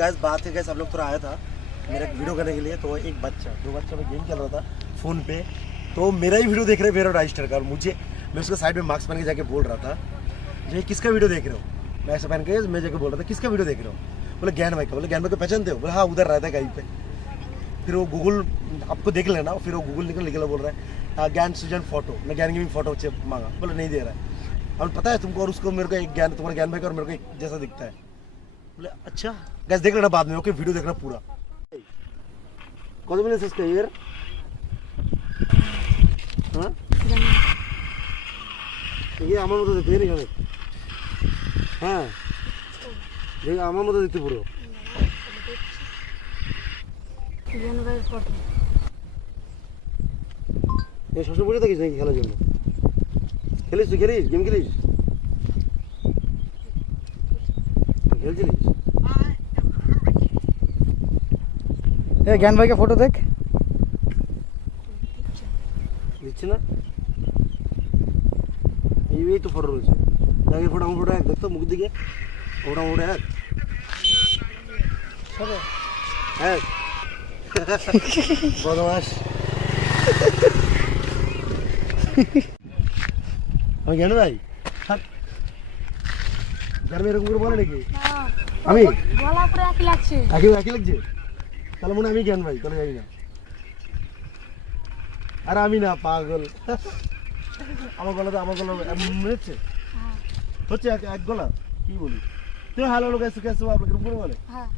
Gas बात है, gas हम लोग थोड़ा आया था मेरा वीडियो करने के लिए, तो एक बच्चा 2 बच्चा में गेम खेल रहा था फ़ोन पे, तो मेरा ही वीडियो देख रहे फेवरेट राइस्टर का, और मुझे मैं उसके साइड में मास्क पहन के जाके बोल रहा था ये किसका वीडियो देख रहे हो, मैं ऐसा पहन के मैं जाके बोल रहा था किसका वीडियो देख रहे हो, बोले ज्ञान भाई का, बोले ज्ञान भाई को पहचानते हो, बोले हाँ उधर रहता है कहीं पे। फिर वो गूगल आपको देख लेना, फिर वो गूगल निकल बोल रहा है ज्ञान सृजन फोटो, मैं ज्ञान की भी फोटो मांगा, बोले नहीं दे रहा है, अब पता है तुमको, और उसको मेरे को एक ज्ञान, तुम्हारे ज्ञान भाई का और मेरे को एक जैसा दिखता है, बोले अच्छा गैस देख लेना बाद में, ओके वीडियो देखना पूरा। কত মিনিট সাবস্ক্রাইবার হ্যাঁ এই আমার মতো দেখতে নেই অনেক, হ্যাঁ দেখ আমার মতো দেখতে পুরো এই সবসময় বসে থাকিস নাকি খেলার জন্য, খেলিস তুই, খেলিস গেম খেলিস, খেলছিলিস? ए ज्ञान भाई का फोटो देख, দিচ্ছে না, এই তো ফটো রয়েছে, দেখ ফটো আমার ফটো এক, দেখতো মুখ দিকে ওটা ওটা এক এক বদমাস, আমি জ্ঞান ভাই জ্ঞান ভাই এরকম করে বলে নাকি, আমি গলা পুরো একই লাগছে, একই লাগছে, তাহলে মনে হয় আমি জ্ঞান ভাই, তাহলে জানি না, আর আমি না পাগল, আমার গলা হচ্ছে হচ্ছে এক গলা, কি বলি তুই, হ্যালো লোক এসে কেসে আপনাকে বলে হ্যাঁ